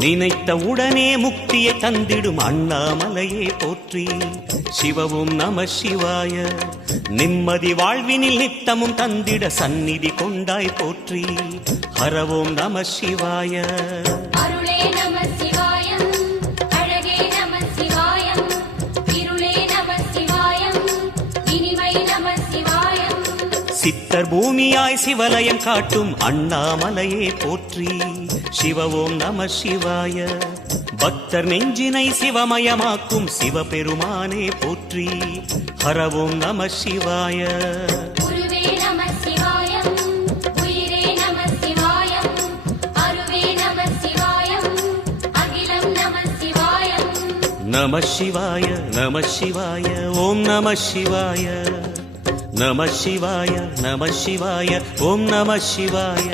நினைத்த உடனே முக்தியை தந்திடும் அண்ணாமலையே போற்றி. சிவவும் நம சிவாய. நிம்மதி வாழ்வினில் நித்தமும் தந்திட சந்நிதி கொண்டாய் போற்றி. ஹரவோம் நம சிவாய. அருளே நம சிவாயம், அழகே நம சிவாயம், இருளே நம சிவாயம், இனிமை நம சிவாயம். சித்தர் பூமியாய் சிவலயம் காட்டும் அண்ணாமலையே போற்றி. சிவவோம் நம சிவாய. பக்தர் நெஞ்சினை சிவமயமாக்கும் சிவபெருமானே போற்றி. ஹரவோம் நம சிவாய. குருவே நம சிவாயம், உயிரே நம சிவாயம், அருவே நம சிவாயம், அகிலம் நம சிவாயம். நம சிவாய நம சிவாய. ஓம் நம சிவாய. நம சிவாய நம சிவாய. ஓம் நம சிவாய.